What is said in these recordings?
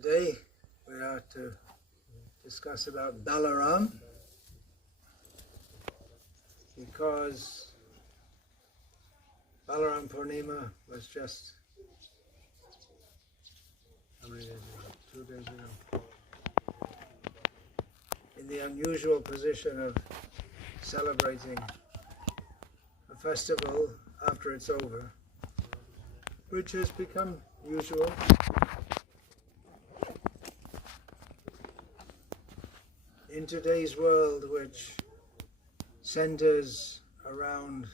Today we are to discuss about Balarama, because Balarama Purnima was just, how many days ago? 2 days ago. In the unusual position of celebrating a festival after it's over, which has become usual. In today's world, which centers around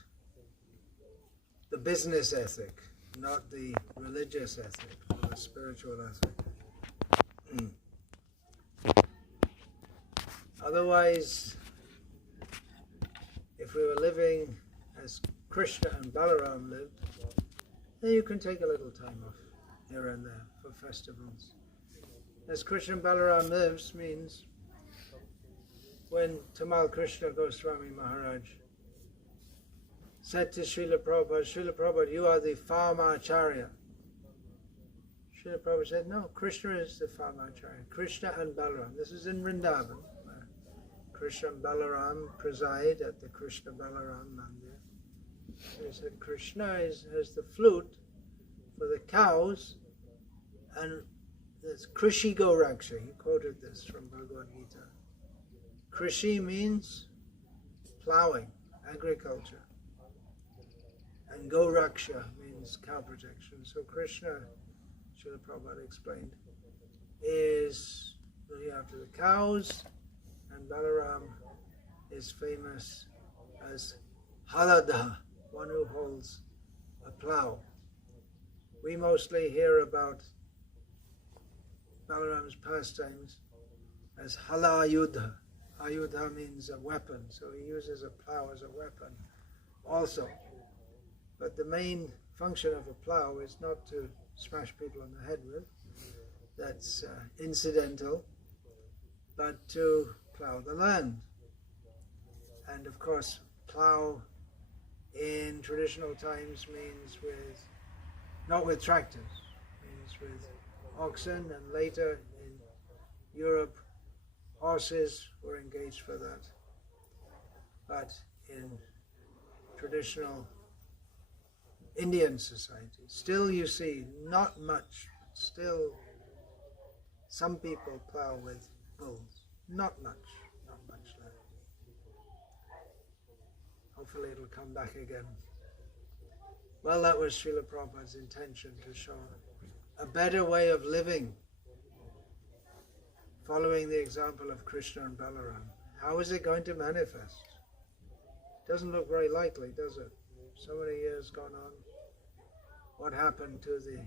the business ethic, not the religious ethic or the spiritual ethic. Otherwise, if we were living as Krishna and Balarama lived, then you can take a little time off here and there for festivals. As Krishna and Balarama lives means when Tamal Krishna Goswami Maharaj said to Srila Prabhupada, you are the Farmacharya. Srila Prabhupada said, no, Krishna is the Farmacharya. Krishna and Balarama. This is in Vrindavan, where Krishna and Balarama preside at the Krishna Balarama Mandir. He said, Krishna has the flute for the cows, and there's Krishi Goraksha. He quoted this from Bhagavad Gita. Krishi means plowing, agriculture. And Goraksha means cow protection. So Krishna, Srila Prabhupada explained, is looking after the cows, and Balarama is famous as Haladha, one who holds a plow. We mostly hear about Balarama's pastimes as Halayudha. Ayudha means a weapon, so he uses a plow as a weapon also. But the main function of a plow is not to smash people on the head with, that's incidental, but to plow the land. And of course, plow in traditional times means not with tractors, means with oxen, and later in Europe, horses were engaged for that. But in traditional Indian society, still you see not much, but still some people plow with bulls. Not much left. Hopefully it'll come back again. Well, that was Srila Prabhupada's intention, to show a better way of living, following the example of Krishna and Balarama. How is it going to manifest? Doesn't look very likely, does it? So many years gone on. What happened to the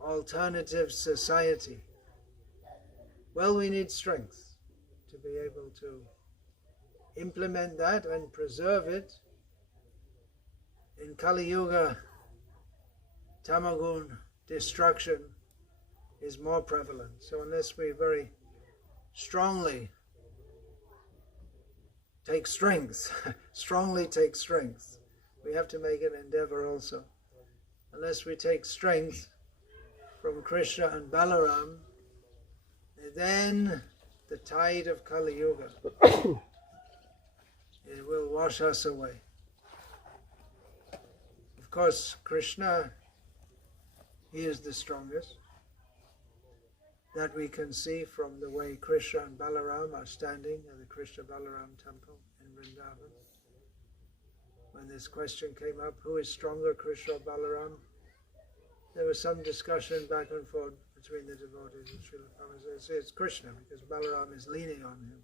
alternative society? Well, we need strength to be able to implement that and preserve it. In Kali Yuga, Tamagun destruction is more prevalent. So unless we very strongly take strength, we have to make an endeavor also. Unless we take strength from Krishna and Balarama, then the tide of Kali Yuga, it will wash us away. Of course, Krishna, he is the strongest. That we can see from the way Krishna and Balarama are standing at the Krishna Balarama temple in Vrindavan. When this question came up, who is stronger, Krishna or Balarama? There was some discussion back and forth between the devotees and Srila Prabhupada. They say it's Krishna because Balarama is leaning on him,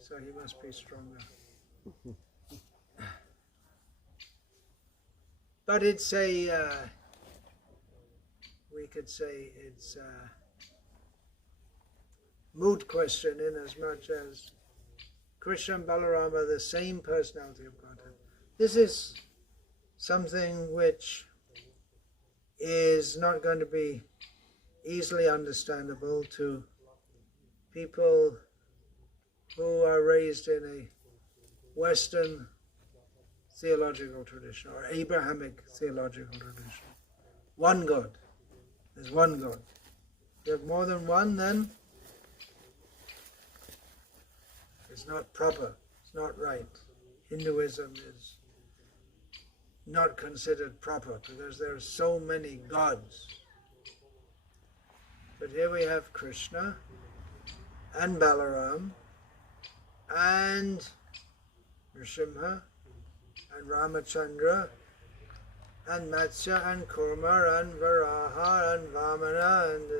so he must be stronger. But it's we could say it's a moot question, in as much as Krishna and Balarama are the same personality of Godhead. This is something which is not going to be easily understandable to people who are raised in a Western theological tradition or Abrahamic theological tradition. One God. There's one God. you have more than one, then it's not proper, it's not right. Hinduism is not considered proper because there are so many gods. But here we have Krishna and Balaram and Nrsimha and Ramachandra and Matsya and Kurma and Varaha and Vamana and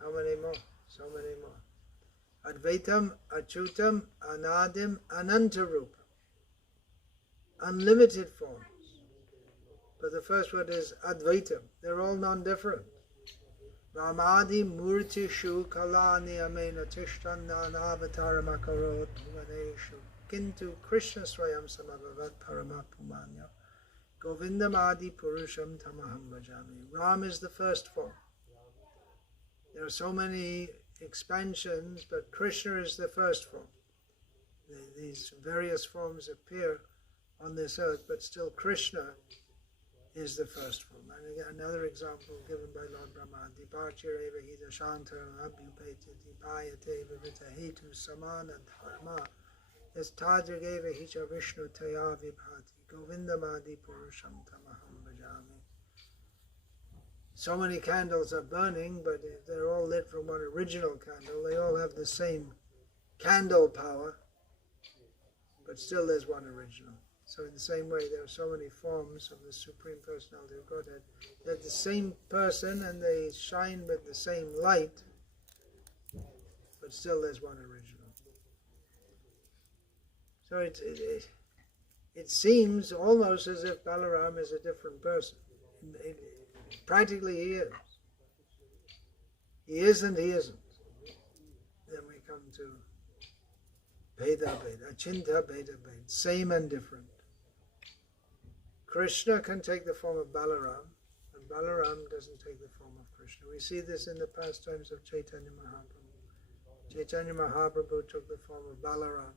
how many more? So many more. Advaitam, Achyutam, Anadim, Anantarupa. Unlimited forms. But the first word is Advaitam. They're all non-different. Ramadi Murtishu Kalani Amena Tishtannanavataram Bhuvaneshu Kintu Krishna Swayam Samabhavat Paramapumanya Govindam Adi Purusham Tamaham Bhajami. Ram is the first form. There are so many expansions, but Krishna is the first form. These various forms appear on this earth, but still Krishna is the first form. And again, another example given by Lord Brahma, Dipachir eva hita shantaram abhyupeti dipayate vivita hetu samana dharma yas tadrig eva hicha vishnu taya vibhati govindamadi purusham tamaham bhajami. So many candles are burning, but if they're all lit from one original candle, they all have the same candle power, but still there's one original. So in the same way, there are so many forms of the Supreme Personality of Godhead. They're the same person and they shine with the same light, but still there's one original. So it seems almost as if Balaram is a different person. Practically he is. He is and he isn't. Then we come to Bheda Bheda, Achinta Bheda Bheda, same and different. Krishna can take the form of Balaram, but Balaram doesn't take the form of Krishna. We see this in the pastimes of Chaitanya Mahaprabhu. Chaitanya Mahaprabhu took the form of Balaram.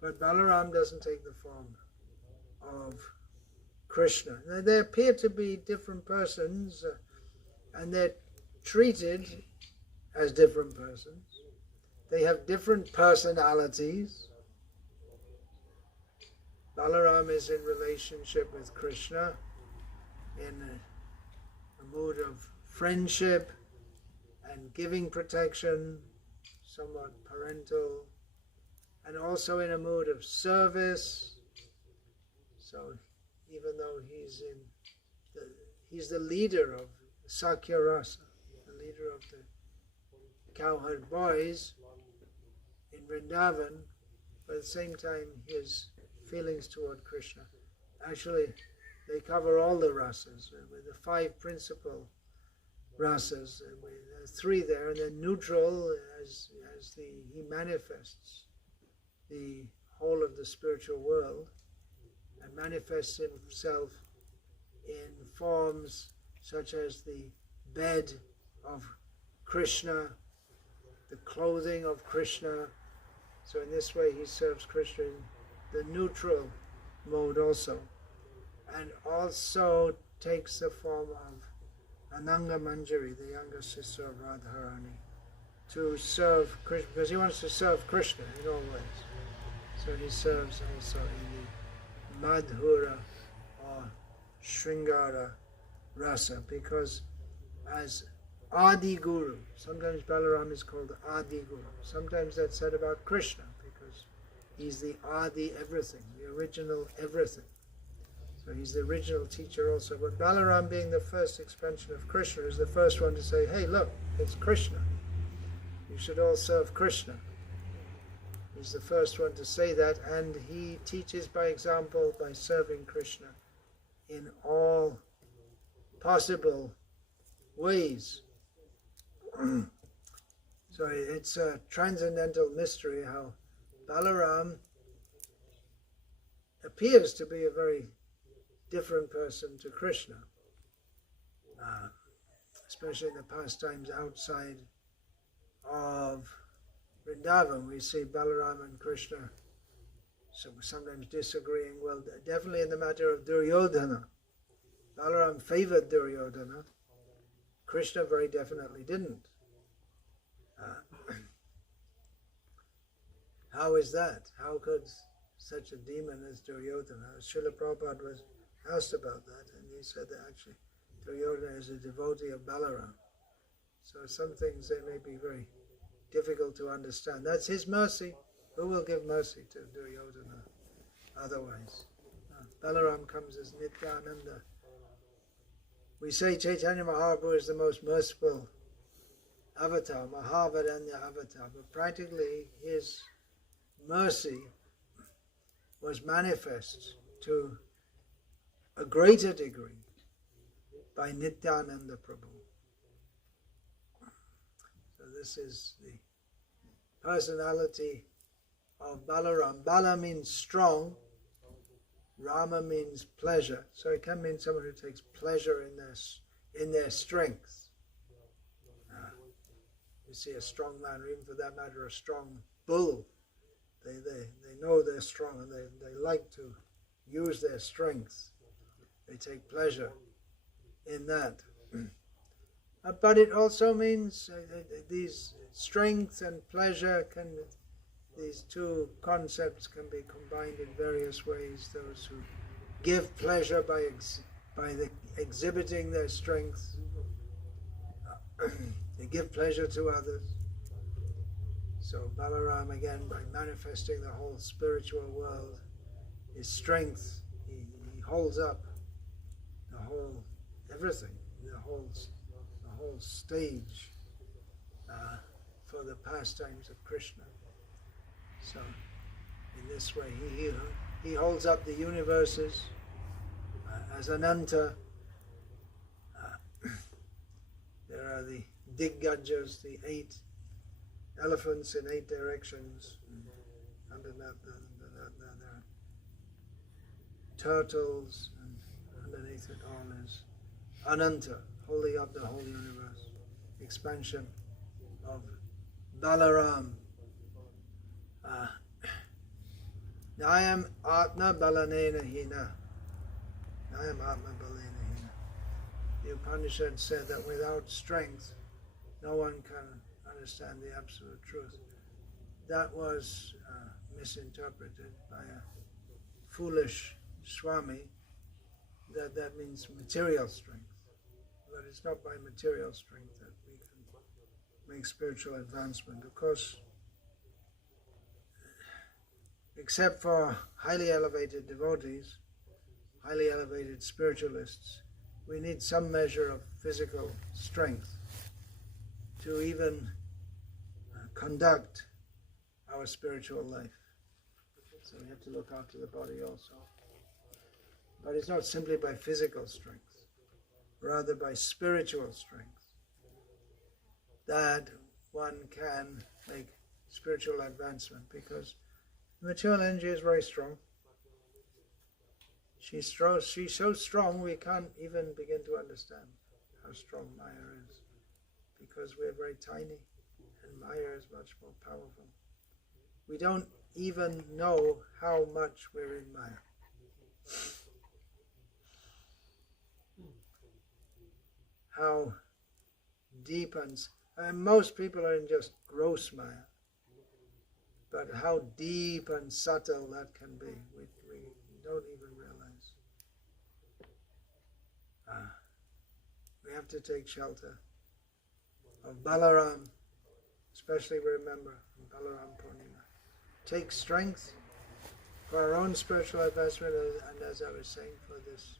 But Balaram doesn't take the form of Krishna. They appear to be different persons, and they're treated as different persons. They have different personalities. Balaram is in relationship with Krishna in a mood of friendship and giving protection, somewhat parental, and also in a mood of service. So even though he's the leader of Sakya Rasa, the leader of the cowherd boys in Vrindavan, but at the same time his feelings toward Krishna, actually they cover all the rasas, with the 5 principal rasas, and there are 3 there, and then neutral as he manifests the whole of the spiritual world, and manifests himself in forms such as the bed of Krishna, the clothing of Krishna. So in this way he serves Krishna in the neutral mode also, and also takes the form of Ananga Manjari, the younger sister of Radharani, to serve Krishna, because he wants to serve Krishna in all ways. So he serves also in the Madhura or Sringara Rasa, because as Adi Guru, sometimes Balaram is called Adi Guru, sometimes that's said about Krishna, because he's the Adi everything, the original everything. So he's the original teacher also. But Balaram, being the first expansion of Krishna, is the first one to say, hey, look, it's Krishna. You should all serve Krishna. He's the first one to say that, and he teaches by example by serving Krishna in all possible ways. So it's a transcendental mystery how Balaram appears to be a very different person to Krishna, especially in the pastimes outside of Vrindavan. We see Balaram and Krishna sometimes disagreeing. Well, definitely in the matter of Duryodhana. Balaram favored Duryodhana. Krishna very definitely didn't. How is that? How could such a demon as Duryodhana? Srila Prabhupada was asked about that, and he said that actually Duryodhana is a devotee of Balarama. So some things they may be very difficult to understand. That's his mercy. Who will give mercy to Duryodhana otherwise? Balaram comes as Nityananda. We say Chaitanya Mahaprabhu is the most merciful avatar, Mahavadanya avatar, but practically his mercy was manifest to a greater degree by Nityananda Prabhu. So this is the personality of Balaram. Bala means strong, Rama means pleasure. So it can mean someone who takes pleasure in their strength. You see a strong man, or even for that matter a strong bull, they know they're strong and they like to use their strength. They take pleasure in that. But it also means these strength and pleasure these two concepts can be combined in various ways. Those who give pleasure by exhibiting their strength, they give pleasure to others. So Balaram, again, by manifesting the whole spiritual world, his strength, he holds up the whole everything, the whole stage for the pastimes of Krishna. So, in this way, he holds up the universes as Ananta. There are the Diggajas, the 8 elephants in 8 directions. Under that, there are turtles, and underneath it all is Ananta, holding up the whole universe. Expansion of Balaram. Nayam Atma Balanena Hina. Nayam Atma Balanena Hina. The Upanishad said that without strength, no one can understand the absolute truth. That was misinterpreted by a foolish Swami, that means material strength. But it's not by material strength that we can make spiritual advancement. Of course, except for highly elevated devotees, highly elevated spiritualists, we need some measure of physical strength to even conduct our spiritual life. So we have to look after the body also. But it's not simply by physical strength, rather by spiritual strength, that one can make spiritual advancement, because the material energy is very strong. She's so strong we can't even begin to understand how strong Maya is, because we're very tiny and Maya is much more powerful. We don't even know how much we're in Maya. How deep and most people are in just gross Maya. But how deep and subtle that can be, we don't even realize. We have to take shelter of Balaram, especially remember Balaram Purnima. Take strength for our own spiritual advancement, and as I was saying, for this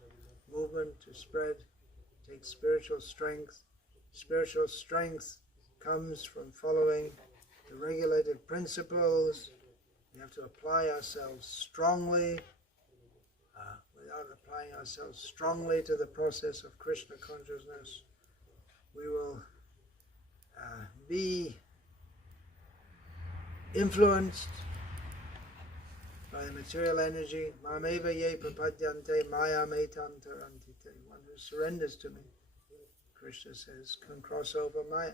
movement to spread. Take spiritual strength. Spiritual strength comes from following the regulative principles. We have to apply ourselves strongly. Without applying ourselves strongly to the process of Krishna consciousness, we will be influenced by the material energy. Mameva ye prapadyante mayam etam tarantite. One who surrenders to me, Krishna says, can cross over Maya.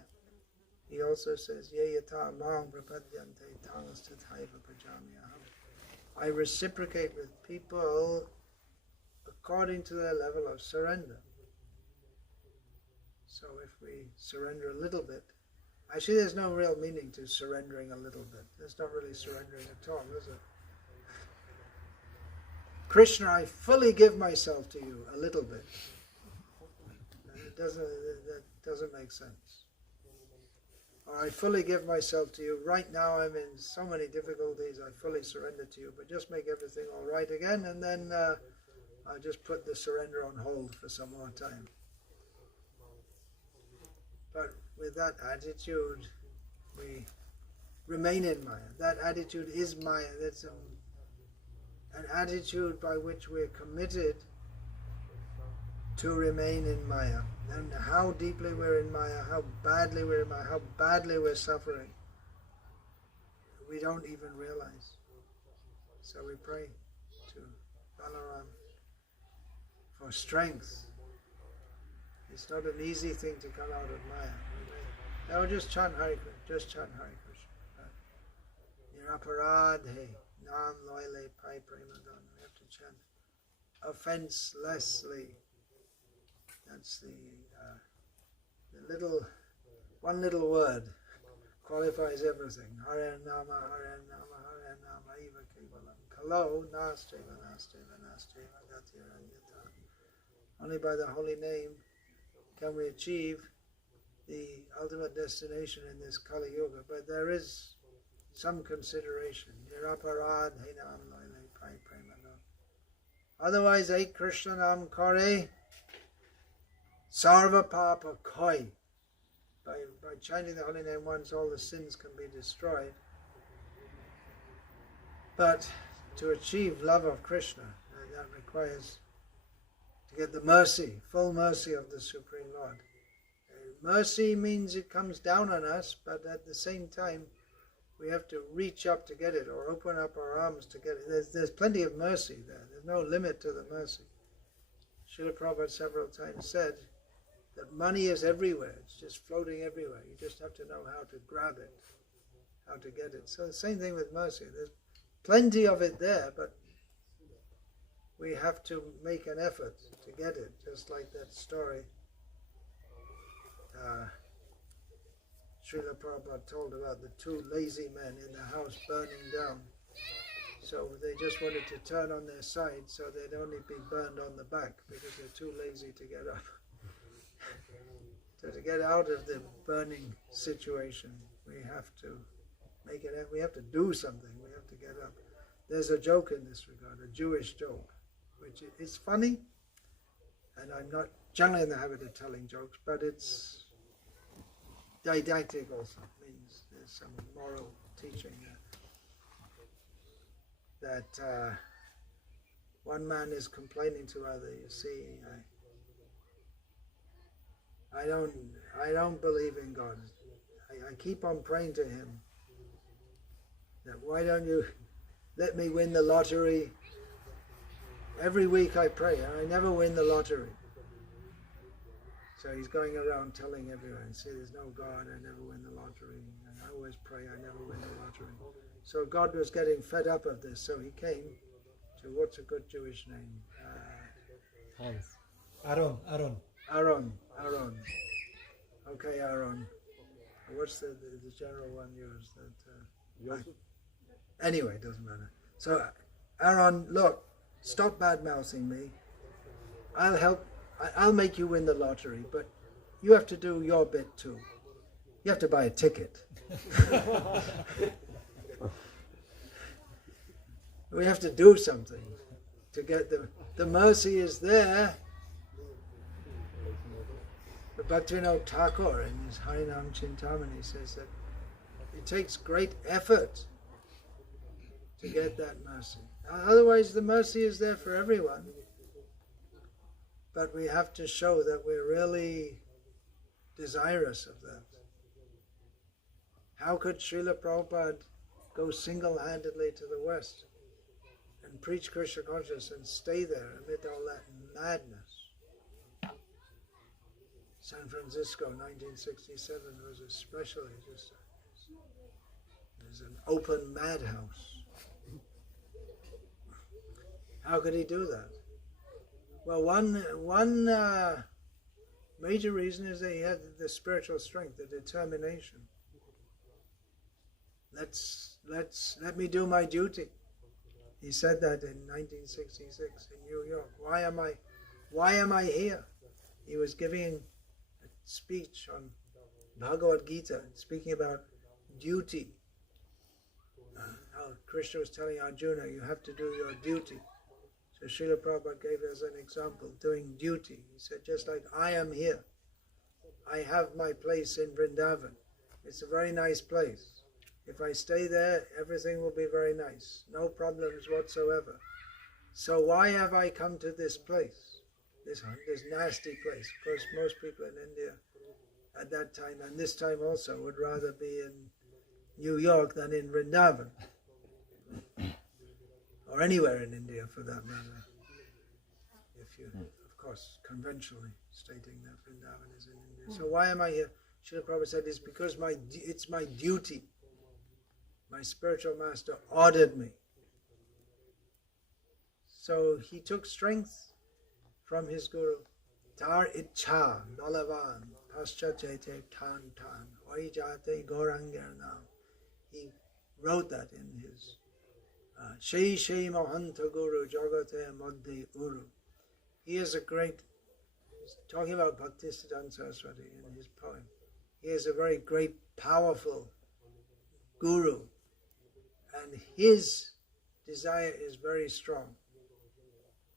He also says, ye yata mang prapadyante tangas tathaiva pajamyaham. I reciprocate with people according to their level of surrender. So if we surrender a little bit, actually there's no real meaning to surrendering a little bit. There's not really surrendering at all, is it? Krishna, I fully give myself to you a little bit. That doesn't make sense. Or I fully give myself to you. Right now I'm in so many difficulties, I fully surrender to you, but just make everything all right again, and then I'll just put the surrender on hold for some more time. But with that attitude, we remain in Maya. That attitude is Maya. That's an attitude by which we're committed to remain in Maya. And how deeply we're in Maya, how badly we're in Maya, how badly we're suffering, we don't even realize. So we pray to Balarama for strength. It's not an easy thing to come out of Maya. Now just chant Hare Krishna, just chant Hare Krishna. Niraparadhe, Nam Loile Pai Premadon. We have to chant offenselessly. That's the one little word qualifies everything. Hare Nama, Hare Nama, Hare Nama, Eva Kevalam. Kalo, Nasteva, Nasteva, Nasteva, Gatiranyata. Only by the holy name can we achieve the ultimate destination in this Kali Yuga. But there is some consideration. Niraparad Hinam Loile Pai Premadon. Otherwise, Ek Krishna Nam Kare Sarva Papa Koi. By chanting the holy name once, all the sins can be destroyed. But to achieve love of Krishna, that requires to get the mercy, full mercy of the Supreme Lord. Mercy means it comes down on us, but at the same time, we have to reach up to get it, or open up our arms to get it. There's plenty of mercy there. There's no limit to the mercy. Srila Prabhupada several times said that money is everywhere. It's just floating everywhere. You just have to know how to grab it, how to get it. So the same thing with mercy. There's plenty of it there, but we have to make an effort to get it. Just like that story Srila Prabhupada told about the two lazy men in the house burning down. So they just wanted to turn on their side so they'd only be burned on the back because they're too lazy to get up. So to get out of the burning situation, we have to make it. We have to do something. We have to get up. There's a joke in this regard, a Jewish joke, which is funny, and I'm not generally in the habit of telling jokes, but it's didactic also. It means there's some moral teaching there. That one man is complaining to other. You see, I don't believe in God. I keep on praying to him that why don't you let me win the lottery? Every week I pray and I never win the lottery. So he's going around telling everyone, see, there's no God, I never win the lottery. And I always pray, I never win the lottery. So God was getting fed up of this, so he came to, what's a good Jewish name? Hans. Aaron. Okay, Aaron. What's the general one used? Anyway, it doesn't matter. So, Aaron, look, stop bad-mouthing me. I'll help. I'll make you win the lottery, but you have to do your bit too. You have to buy a ticket. We have to do something to get the mercy is there. But Bhaktivinoda Thakur in his Harinam Chintamani says that it takes great effort to get that mercy. Otherwise the mercy is there for everyone. But we have to show that we're really desirous of that. How could Srila Prabhupada go single-handedly to the West and preach Krishna consciousness and stay there amid all that madness? San Francisco, 1967, was especially just it was an open madhouse. How could he do that? Well, one Major reason is that he had the spiritual strength, the determination. Let me do my duty. He said that in 1966 in New York. Why am I here? He was giving a speech on Bhagavad Gita, speaking about duty. How Krishna was telling Arjuna, you have to do your duty. So Srila Prabhupada gave as an example, doing duty. He said, just like I am here, I have my place in Vrindavan. It's a very nice place. If I stay there, everything will be very nice. No problems whatsoever. So why have I come to this place? This nasty place. Of course, most people in India at that time, and this time also, would rather be in New York than in Vrindavan. Or anywhere in India for that matter. If you, of course, conventionally stating that Vrindavan is in India. So why am I here? Srila Prabhupada said, it's because it's my duty. My spiritual master ordered me. So he took strength from his guru. Tar ichha balavan paschachete tan tan oijate gorangernam. He wrote that in his Shei Shei Mahanta Guru Jagate Madde Uru. He is a great, he's talking about Bhaktisiddhanta Saraswati in his poem. He is a very great, powerful guru. And his desire is very strong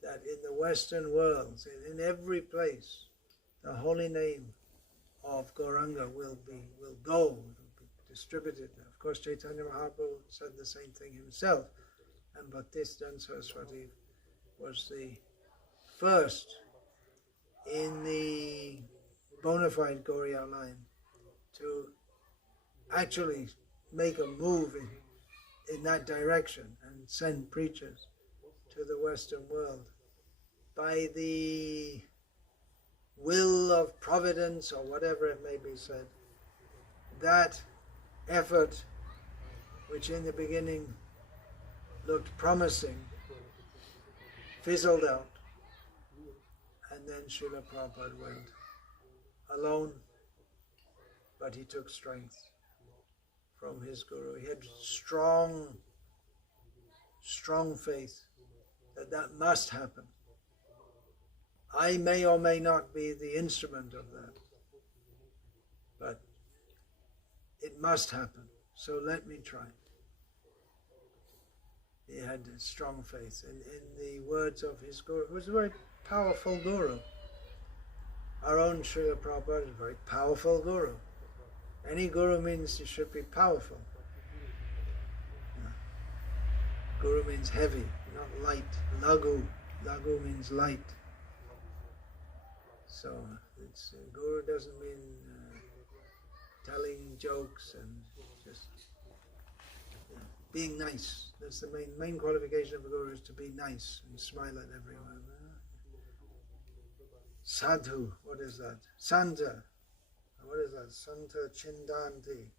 that in the Western world, in every place, the holy name of Gauranga will go, will be distributed. Of course, Chaitanya Mahaprabhu said the same thing himself, and Bhaktisiddhanta Saraswati was the first in the bona fide Gauriya line to actually make a move in that direction and send preachers to the Western world by the will of providence or whatever it may be said. That effort, which in the beginning looked promising, fizzled out, and then Srila Prabhupada went alone, but he took strength from his guru. He had strong faith that must happen. I may or may not be the instrument of that, but it must happen, so let me try. He had strong faith in the words of his guru. He was a very powerful guru. Our own Srila Prabhupada is a very powerful guru. Any guru means he should be powerful. Guru means heavy, not light. Lagu means light. So guru doesn't mean telling jokes and just being nice. That's the main qualification of a guru, is to be nice and smile at everyone. Sadhu, what is that? Santa, what is that? Santa Chindanti.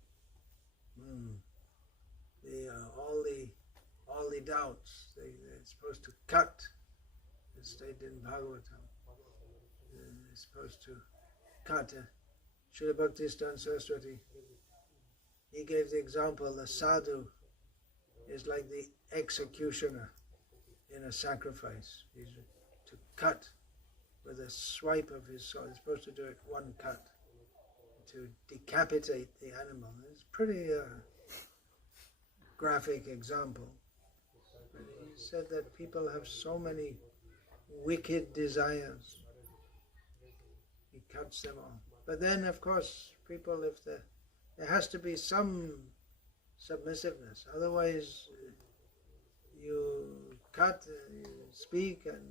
All the doubts, they're supposed to cut. It's stated in Bhagavatam. They're supposed to cut. Srila Bhaktisiddhanta Saraswati, he gave the example, the sadhu is like the executioner in a sacrifice. He's to cut with a swipe of his sword. He's supposed to do it one cut, to decapitate the animal. It's a pretty graphic example. But he said that people have so many wicked desires. He cuts them all. But then, of course, people, if there has to be some submissiveness. Otherwise, you cut, you speak, and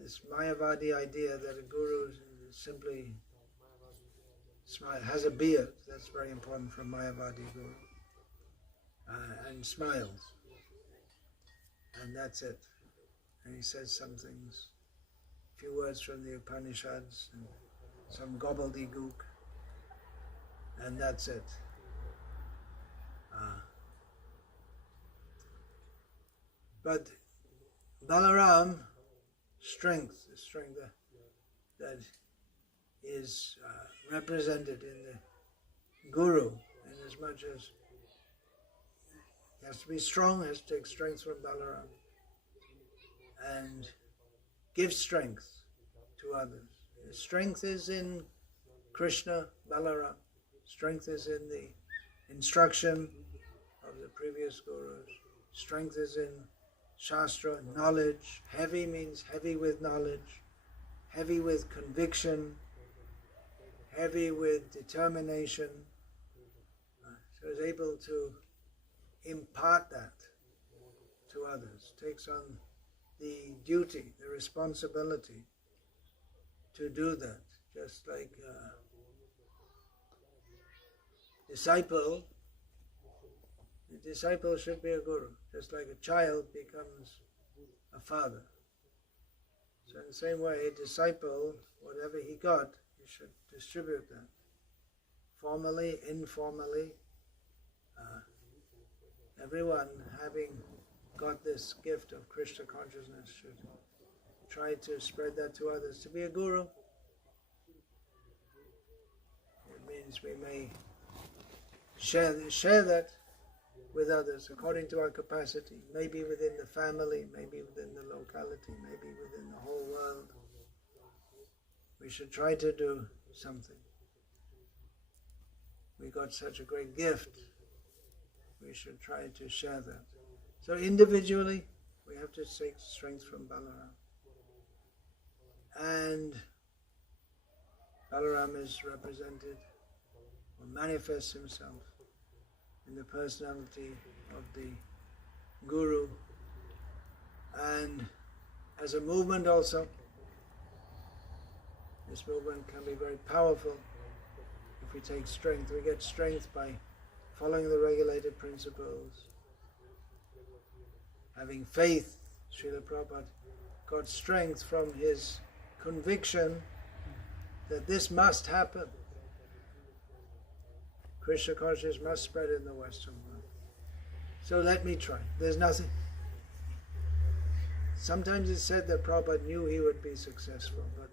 this Mayavadi idea that a guru simply has a beard, that's very important for Mayavadi guru, and smiles, and that's it. And he says some things, a few words from the Upanishads, and some gobbledygook, and that's it. But Balaram, strength. that is represented in the Guru, in as much as he has to be strong, has to take strength from Balarama and give strength to others. His strength is in Krishna, Balarama. Strength is in the instruction of the previous gurus. Strength is in Shastra, knowledge. Heavy means heavy with knowledge, heavy with conviction, heavy with determination. So is able to impart that to others, takes on the duty, the responsibility to do that. Just like the disciple should be a guru, just like a child becomes a father. So in the same way, a disciple, whatever he got, he should distribute that. Formally, informally, everyone having got this gift of Krishna consciousness should try to spread that to others. To be a guru, it means we may share that with others according to our capacity, maybe within the family, maybe within the locality, maybe within the whole world. We should try to do something. We got such a great gift, we should try to share that. So individually, we have to take strength from Balarama. And Balarama is represented or manifests himself in the personality of the Guru, and as a movement also. This movement can be very powerful if we take strength. We get strength by following the regulated principles, having faith. Srila Prabhupada got strength from his conviction that this must happen. Krishna consciousness must spread in the Western world. So let me try. There's nothing. Sometimes it's said that Prabhupada knew he would be successful, but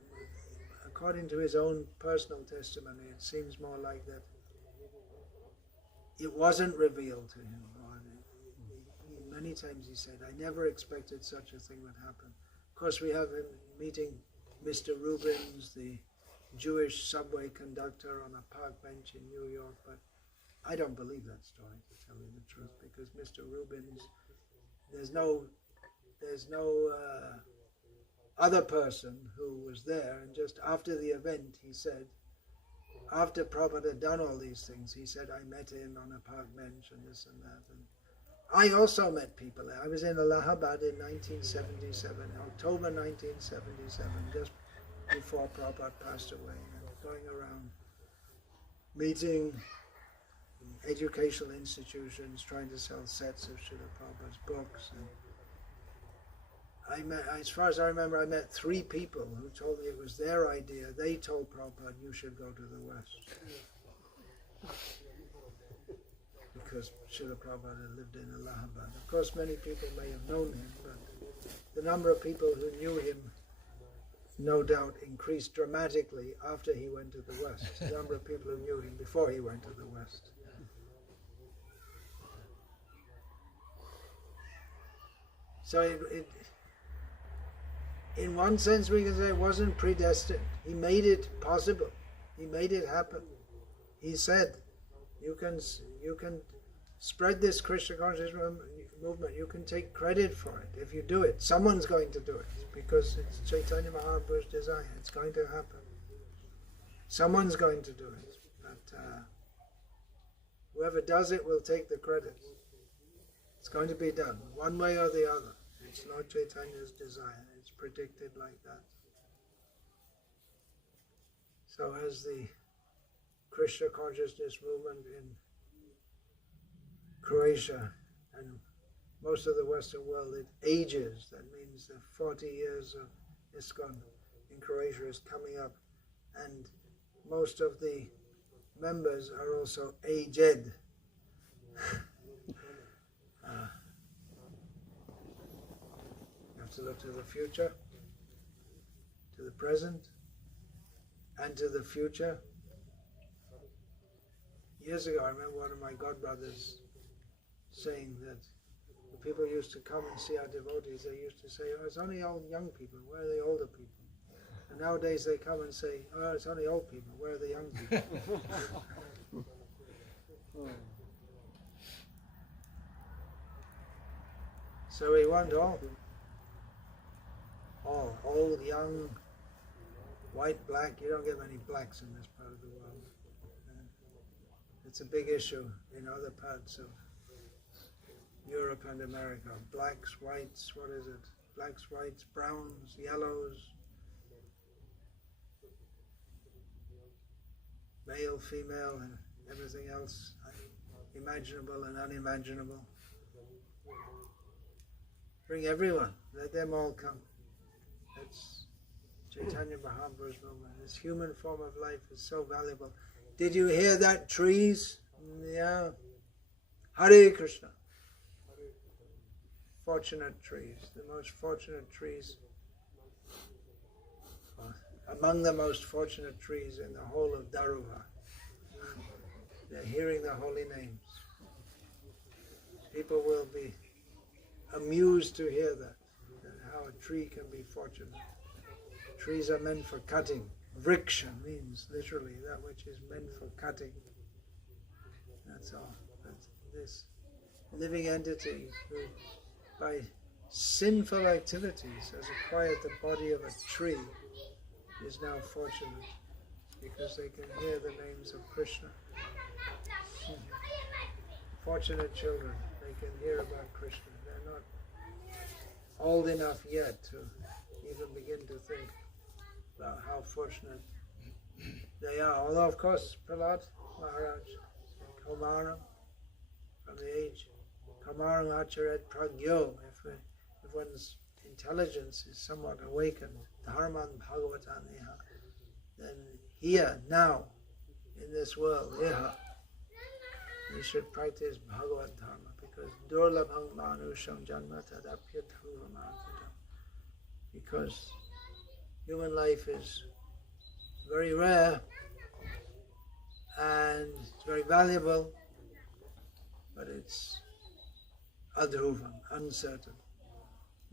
according to his own personal testimony, it seems more like that it wasn't revealed to him. Many times he said, I never expected such a thing would happen. Of course, we have him meeting Mr. Rubens, the Jewish subway conductor, on a park bench in New York, but I don't believe that story, to tell you the truth, because Mr. Rubens, there's no other person who was there, and just after the event, he said, after Prabhupada had done all these things, he said, I met him on a park bench and this and that. And I also met people there. I was in Allahabad in 1977, October 1977, just before Prabhupada passed away, and going around meeting educational institutions, trying to sell sets of Srila Prabhupada's books. And I met, as far as I remember, I met 3 people who told me it was their idea. They told Prabhupada, you should go to the West. Because Srila Prabhupada had lived in Allahabad. Of course, many people may have known him, but the number of people who knew him, no doubt, increased dramatically after he went to the West. The number of people who knew him before he went to the West. So in one sense we can say it wasn't predestined. He made it possible. He made it happen. He said, you can spread this Krishna consciousness movement. You can take credit for it if you do it. Someone's going to do it because it's Chaitanya Mahaprabhu's desire. It's going to happen. Someone's going to do it. But whoever does it will take the credit. It's going to be done, one way or the other. It's Lord Chaitanya's desire. It's predicted like that. So as the Krishna consciousness movement in Croatia and most of the Western world, it ages. That means the 40 years of ISKCON in Croatia is coming up, and most of the members are also aged. You have to look to the future, to the present, and to the future. Years ago, I remember one of my godbrothers saying that the people used to come and see our devotees. They used to say, "Oh, it's only old young people. Where are the older people?" And nowadays they come and say, "Oh, it's only old people. Where are the young people?" So we want all, old, young, white, black. You don't get many blacks in this part of the world. It's a big issue in other parts of Europe and America. Blacks, whites, what is it? Blacks, whites, browns, yellows, male, female, and everything else, imaginable and unimaginable. Bring everyone, let them all come. That's Chaitanya Mahaprabhu's movement. This human form of life is so valuable. Did you hear that, trees? Yeah. Hare Krishna. Fortunate trees, the most fortunate trees, among the most fortunate trees in the whole of Daruvar. They're hearing the holy names. People will be amused to hear that how a tree can be fortunate. Trees are meant for cutting. Vriksha means literally that which is meant for cutting. That's all. That's this living entity who, by sinful activities, has acquired the body of a tree, is now fortunate because they can hear the names of Krishna. Fortunate children, they can hear about Krishna. They're not old enough yet to even begin to think about how fortunate they are. Although, of course, Prahlad Maharaj, Kaumaram, from the age, Kaumaram Acharet Pragyo, if one's intelligence is somewhat awakened, Dharman Bhagavatam Iha, then here, now, in this world, Iha, we should practice Bhagavad Dharma, because Durlabhang Manusham Janma Tadapyathuvamartadam, because human life is very rare and it's very valuable, but it's adhruvam, uncertain.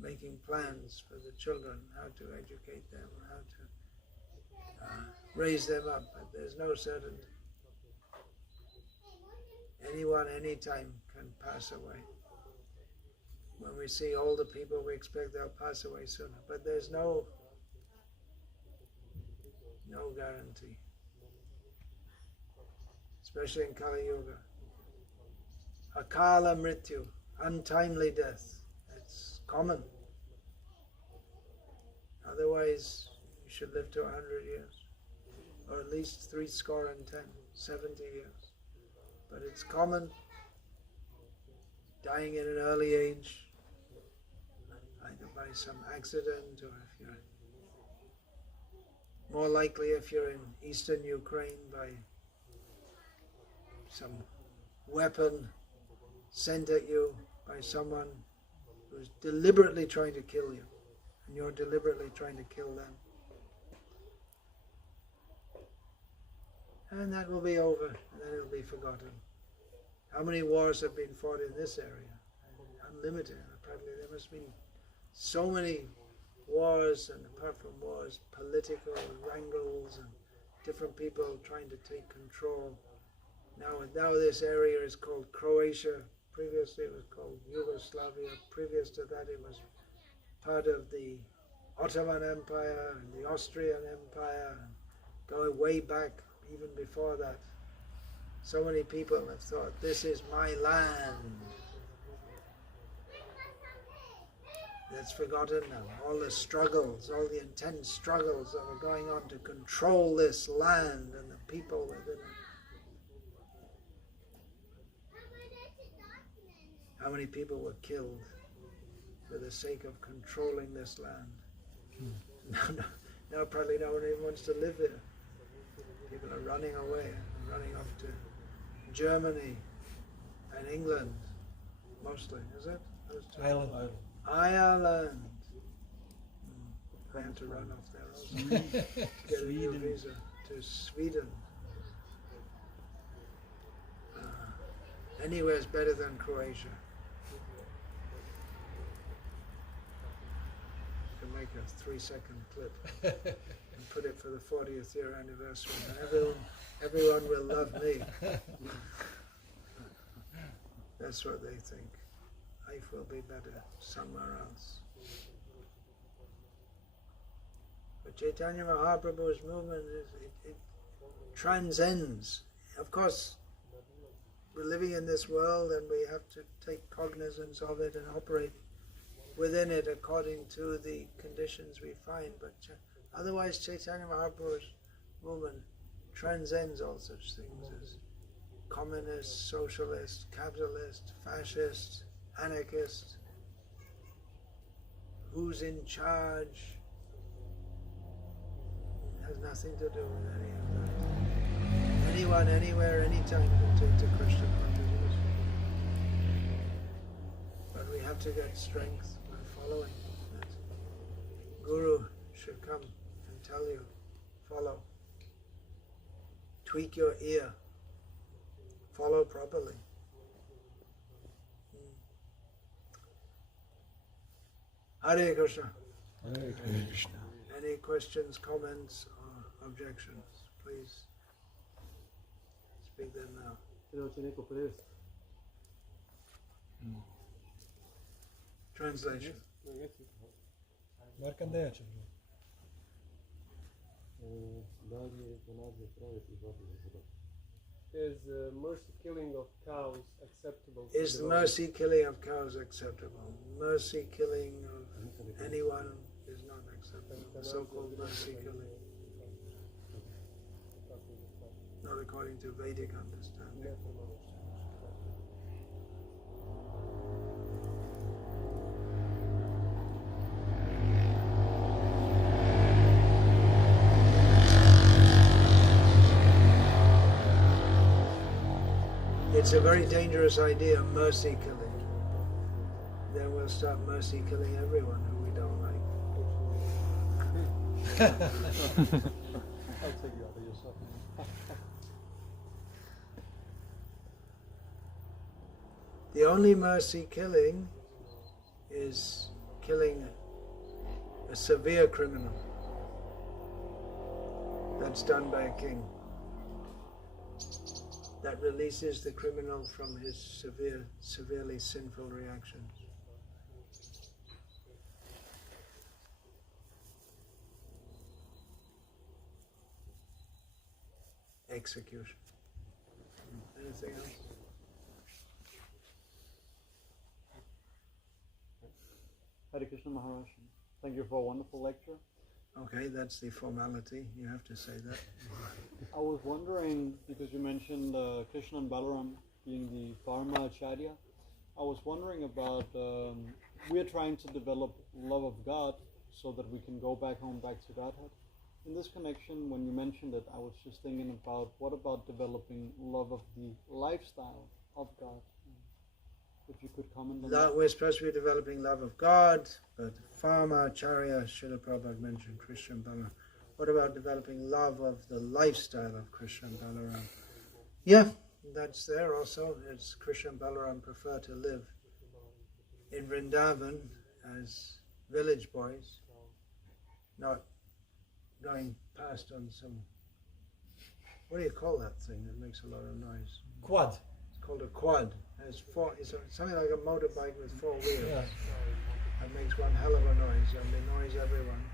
Making plans for the children, how to educate them, how to raise them up, but there's no certainty. Anyone, anytime can pass away. When we see older people, we expect they'll pass away sooner, but there's no guarantee. Especially in Kali Yuga. Akala Mrityu, untimely death. It's common. Otherwise, you should live to 100 years, or at least 70 years. But it's common, dying at an early age, either by some accident, or if you're more likely if you're in eastern Ukraine, by some weapon sent at you by someone who's deliberately trying to kill you, and you're deliberately trying to kill them. And that will be over, and then it'll be forgotten. How many wars have been fought in this area? Unlimited. Apparently there must be so many wars, and apart from wars, political wrangles and different people trying to take control. Now this area is called Croatia. Previously it was called Yugoslavia. Previous to that it was part of the Ottoman Empire and the Austrian Empire, and going way back even before that. So many people have thought, this is my land. That's forgotten now. All the struggles, all the intense struggles that were going on to control this land and the people within it. How many people were killed for the sake of controlling this land? Now probably no one even wants to live there. People are running away, running off to Germany and England, mostly, is it? Ireland. Ireland. I have to run off there also to get a new visa to Sweden. Anywhere is better than Croatia. You can make a 3-second clip and put it for the 40th year anniversary, and everyone will love me. That's what they think. Life will be better somewhere else. But Chaitanya Mahaprabhu's movement it transcends. Of course, we're living in this world and we have to take cognizance of it and operate within it according to the conditions we find. But otherwise, Chaitanya Mahaprabhu's movement transcends all such things as communist, socialist, capitalist, fascist, anarchist, who's in charge. It has nothing to do with any of that. Anyone, anywhere, anytime can take to Krishna consciousness. But we have to get strength by following. That Guru should come and tell you, follow. Tweak your ear. Follow properly. Hare Krishna. Hare Krishna. Any questions, comments, or objections? Please speak them now. Translation. Markandeya Chandra. Is mercy killing of cows acceptable? Is the mercy killing of cows acceptable? Mercy killing of anyone is not acceptable. So-called mercy killing. Not according to Vedic understanding. It's a very dangerous idea, mercy killing. Then we'll start mercy killing everyone who we don't like. I'll take you out of yourself. The only mercy killing is killing a severe criminal. That's done by a king. That releases the criminal from his severely sinful reactions. Execution. Anything else? Hare Krishna Maharaj, thank you for a wonderful lecture. Okay, that's the formality. You have to say that. I was wondering, because you mentioned Krishna and Balaram being the Parama Acharya, I was wondering about, we are trying to develop love of God so that we can go back home, back to Godhead. In this connection, when you mentioned it, I was just thinking about, what about developing love of the lifestyle of God? If you could comment on that. We're supposed to be developing love of God, but Parama Acharya, Srila Prabhupada mentioned Krishna and Balaram. What about developing love of the lifestyle of Krishna and Balaram? Yeah, that's there also. As Krishna and Balaram prefer to live in Vrindavan as village boys, not going past on some, what do you call that thing that makes a lot of noise? Quad. It's called a quad. It's something like a motorbike with 4 wheels. Yeah. That makes one hell of a noise, and they annoys everyone.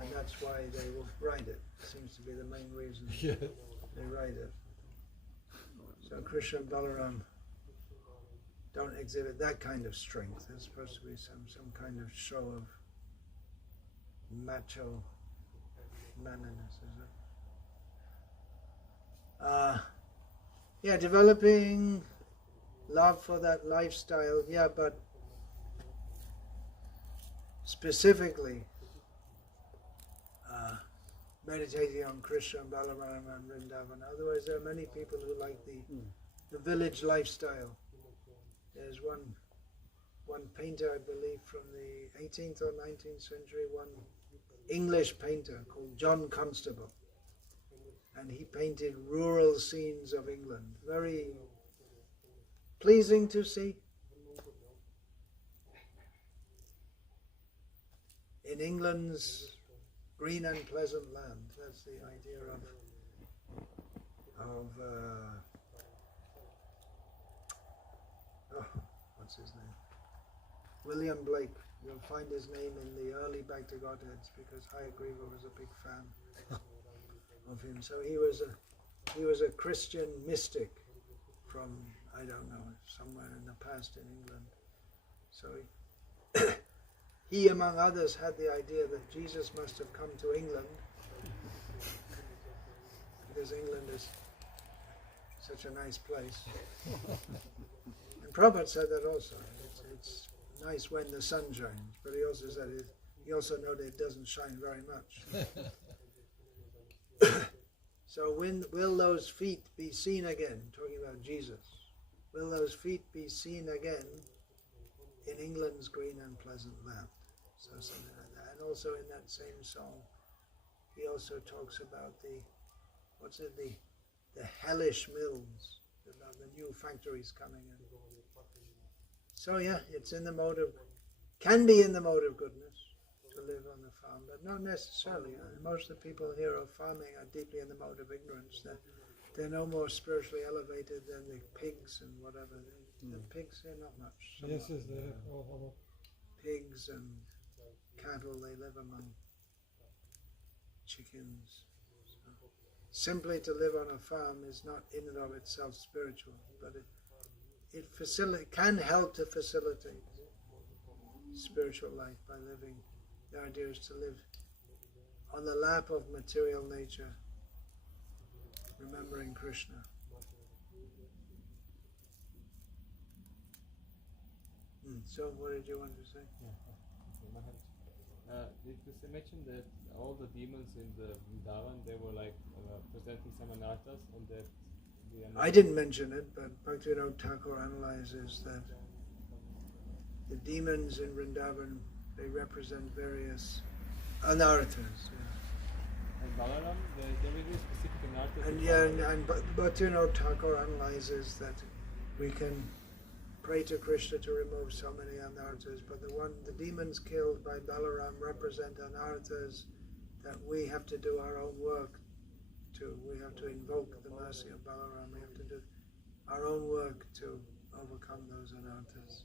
And that's why they will ride it. Seems to be the main reason Yeah. they ride it. So Krishna and Balaram don't exhibit that kind of strength. There's supposed to be some kind of show of macho manliness, is it? Yeah, developing love for that lifestyle, yeah, but specifically meditating on Krishna, Balarama and Vrindavan. Otherwise, there are many people who like the village lifestyle. There's one painter, I believe, from the 18th or 19th century, one English painter called John Constable. and he painted rural scenes of England, very pleasing to see. In England's green and pleasant land, that's the idea of what's his name? William Blake. You'll find his name in the early Bhakti Godheads because Hayagriva was a big fan of him. So he was a Christian mystic from, I don't know, somewhere in the past in England. So he, among others, had the idea that Jesus must have come to England because England is such a nice place. And Prabhupada said that also. It's nice when the sun shines, but he also said he also noted it doesn't shine very much. So will those feet be seen again? Talking about Jesus. Will those feet be seen again in England's green and pleasant land? So something like that. And also in that same song, he also talks about the hellish mills, about the new factories coming in. So yeah, it's in the mode of, can be in the mode of goodness to live on the farm, but not necessarily. Most of the people here of farming are deeply in the mode of ignorance. They're no more spiritually elevated than the pigs and whatever. The pigs here, not much. Yes, pigs and cattle, they live among chickens. So simply to live on a farm is not in and of itself spiritual, but it can help to facilitate spiritual life by living. The idea is to live on the lap of material nature, remembering Krishna. So what did you want to say? Did you mention that all the demons in the Vrindavan, they were like presenting some anarthas, and that I didn't mention it, but Bhaktivinoda Thakur analyzes that the demons in Vrindavan, they represent various anarthas. Yeah. And Balaram, there will be specific anarthas. And Bhaktivinoda Thakur analyzes that we can pray to Krishna to remove so many anarthas, but the demons killed by Balaram represent anarthas that we have to do our own work to. We have to invoke the mercy of Balaram. We have to do our own work to overcome those anarthas.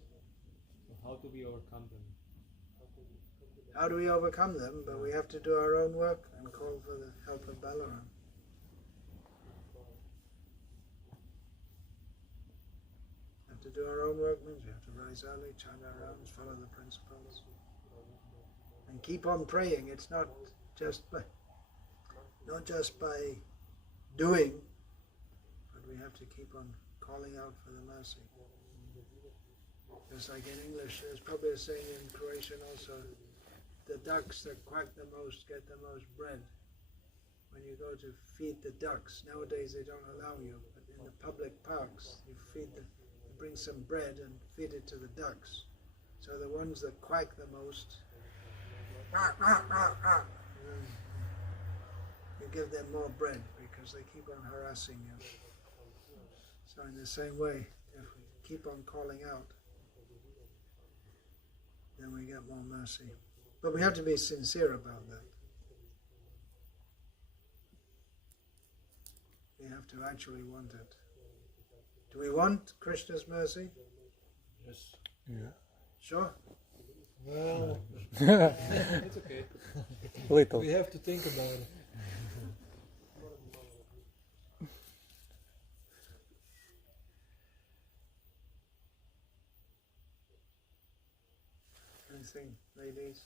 So how do we overcome them? How do we overcome them? But we have to do our own work and call for the help of Balaram. To do our own work means we have to rise early, chant our rounds, follow the principles, and keep on praying. It's not just by doing, but we have to keep on calling out for the mercy. Just like in English, there's probably a saying in Croatian also: the ducks that quack the most get the most bread. When you go to feed the ducks, nowadays they don't allow you, but in the public parks, you bring some bread and feed it to the ducks. So the ones that quack the most, you give them more bread because they keep on harassing you. So in the same way, if we keep on calling out, then we get more mercy. But we have to be sincere about that. We have to actually want it. Do we want Krishna's mercy? Yes. Yeah. Sure? Well, It's okay. we have to think about it. Anything, ladies?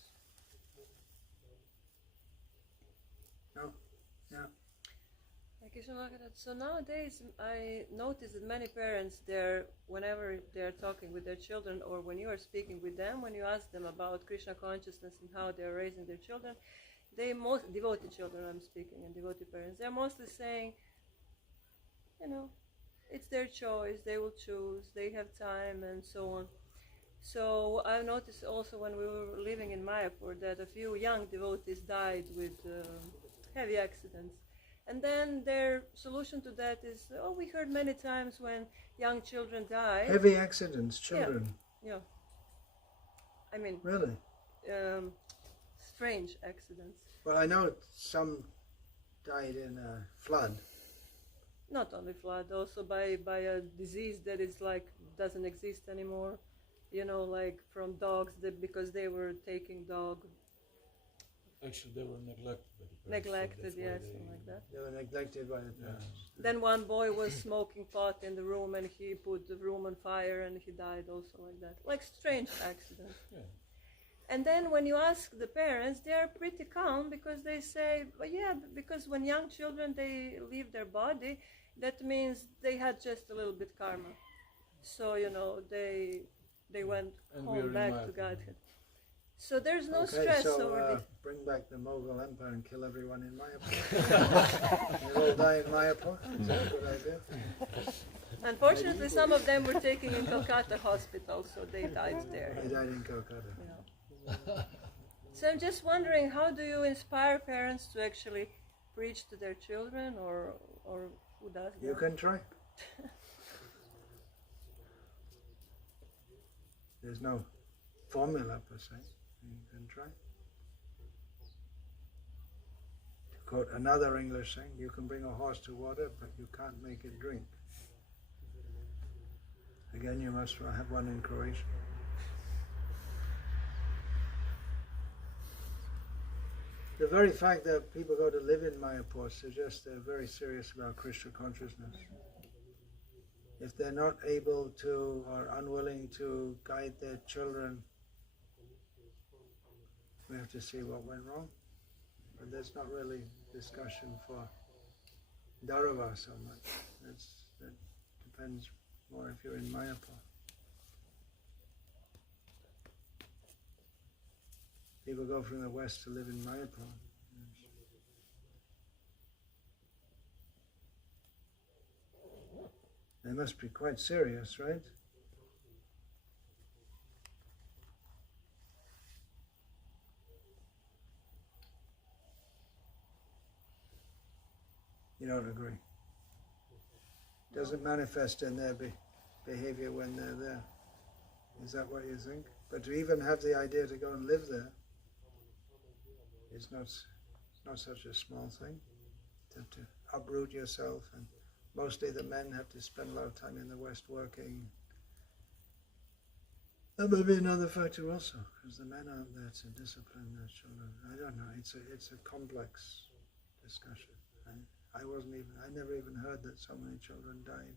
No? Yeah. So nowadays, I notice that many parents, whenever they're talking with their children, or when you are speaking with them, when you ask them about Krishna consciousness and how they're raising their children, devoted children, I'm speaking, and devoted parents, they're mostly saying, it's their choice, they will choose, they have time, and so on. So I noticed also when we were living in Mayapur that a few young devotees died with heavy accidents. And then their solution to that is, oh, we heard many times when young children die. Heavy accidents, children. Yeah. I mean, Really? strange accidents. Well, I know some died in a flood. Not only flood, also by a disease that is like doesn't exist anymore. You know, like from dogs, because they were taking dog. Actually, they were neglected by the parents. Neglected, yes, something like that. They were neglected by the parents. Then one boy was smoking pot in the room and he put the room on fire and he died also like that. Like strange accidents. Yeah. And then when you ask the parents, they are pretty calm because they say, well, yeah, because when young children, they leave their body, that means they had just a little bit karma. So, you know, they went home back to Godhead. So there's no stress over this. Bring back the Mughal Empire and kill everyone in Mayapur. They all die in Mayapur. Is that a good idea? Unfortunately, some of them were taken in Kolkata hospital, so they died there. They died in Calcutta. Yeah. So I'm just wondering, how do you inspire parents to actually preach to their children, or who does that? You can try. There's no formula per se. You can try. To quote another English saying, you can bring a horse to water, but you can't make it drink. Again, you must have one in Croatia. The very fact that people go to live in Mayapur suggests they're very serious about Krishna consciousness. If they're not able to or unwilling to guide their children, we have to see what went wrong. But there's not really discussion for Daruvar so much. That depends more if you're in Mayapur. People go from the West to live in Mayapur. They must be quite serious, right? You don't agree? Doesn't manifest in their behavior when they're there. Is that what you think? But to even have the idea to go and live there is not such a small thing. To uproot yourself, and mostly the men have to spend a lot of time in the West working. That may be another factor also, because the men aren't there to discipline their children. I don't know. It's a complex discussion. I never even heard that so many children died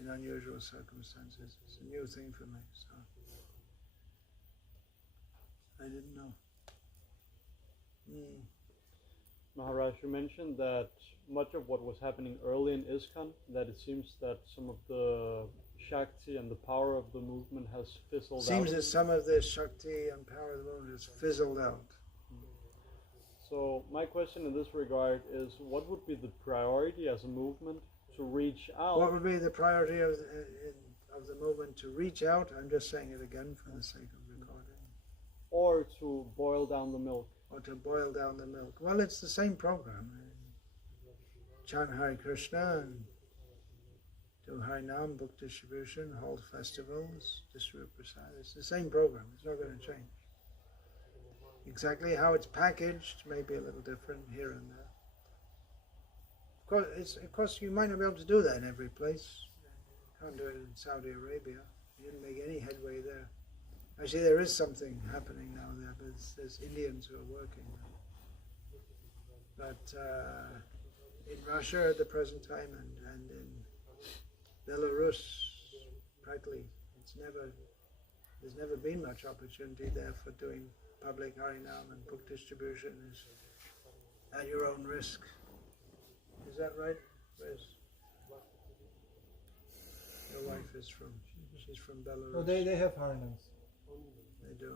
in unusual circumstances. It's a new thing for me, so I didn't know. Maharaj, you mentioned that much of what was happening early in ISKCON, that it seems that some of the Shakti and the power of the movement has fizzled out. Seems that some of the Shakti and power of the movement has fizzled out. So my question in this regard is, what would be the priority as a movement to reach out? What would be the priority of the movement to reach out? I'm just saying it again for the sake of recording. Or to boil down the milk? Or to boil down the milk. Well, it's the same program. Chant Hare Krishna and do Harinam, book distribution, hold festivals, distribute prasad. It's the same program. It's not going to change. Exactly how it's packaged may be a little different here and there. Of course, you might not be able to do that in every place. You can't do it in Saudi Arabia. You didn't make any headway there. Actually, there is something happening now there, but there's Indians who are working there. But in Russia at the present time and in Belarus, practically, there's never been much opportunity there for doing public Harinam, and book distribution is at your own risk. Is that right? Where's your wife is from? She's from Belarus. Oh, they have Harinams. They do.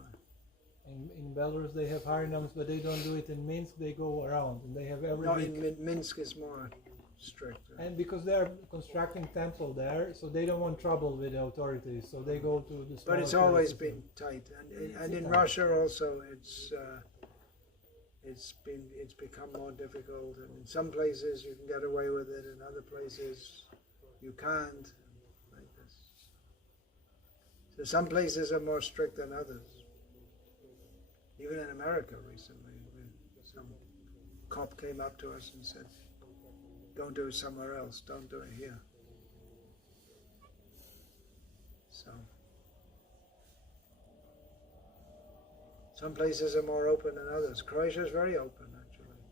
In Belarus they have Harinams, but they don't do it in Minsk. They go around and they have every No, week. in Minsk is more strict. And because they're constructing temple there, so they don't want trouble with the authorities, so they go to the. But it's always been tight, and in Russia also it's become more difficult, and in some places you can get away with it, in other places you can't, like this. So some places are more strict than others. Even in America recently, some cop came up to us and said, "Don't do it somewhere else, don't do it here." So some places are more open than others. Croatia is very open, actually,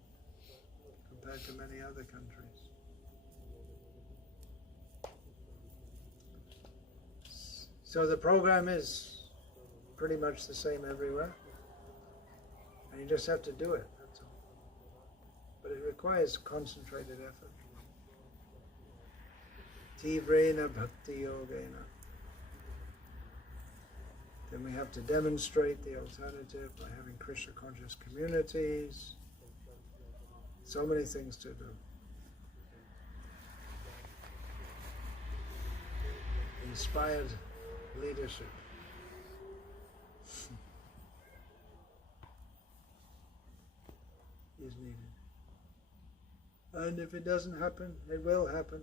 compared to many other countries. So the program is pretty much the same everywhere, and you just have to do it, that's all. But it requires concentrated effort. Tivrena Bhakti Yogena. Then we have to demonstrate the alternative by having Krishna conscious communities. So many things to do. Inspired leadership. Is needed. And if it doesn't happen, it will happen.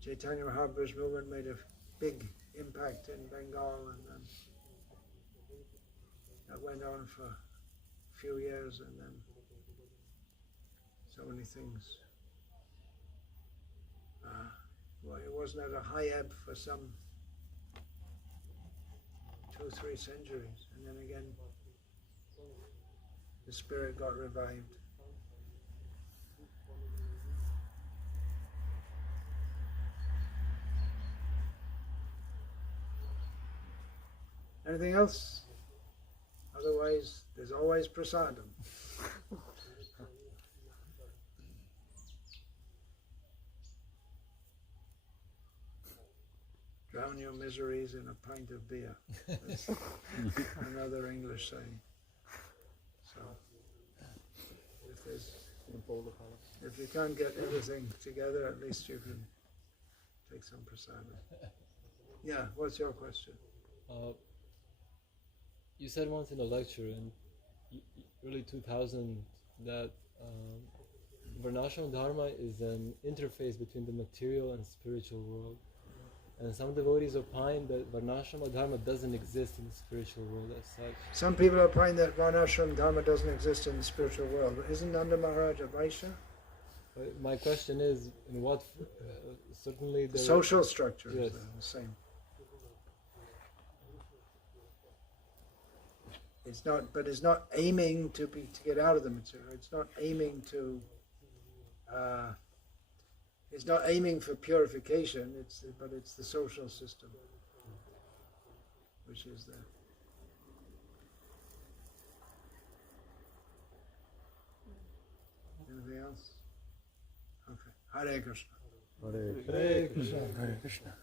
Chaitanya Mahaprabhu's movement made a big impact in Bengal, and then that went on for a few years, and then so many things. Well, it wasn't at a high ebb for some 2-3 centuries, and then again the spirit got revived. Anything else? Otherwise, there's always prasadam. Drown your miseries in a pint of beer. That's another English saying. So, if you can't get everything together, at least you can take some prasadam. Yeah, what's your question? You said once in a lecture in early 2000 that Varnashram Dharma is an interface between the material and spiritual world. And some devotees opine that Varnashram Dharma doesn't exist in the spiritual world as such. Some people opine that Varnashram Dharma doesn't exist in the spiritual world. But isn't Nanda Maharaj a Vaishya? My question is, in what certainly the social structure yes. is the same. It's not, but it's not aiming to get out of the material. It's not aiming to. It's not aiming for purification. But it's the social system, which is there. Anything else? Okay. Hare Krishna. Hare Krishna. Hare Krishna.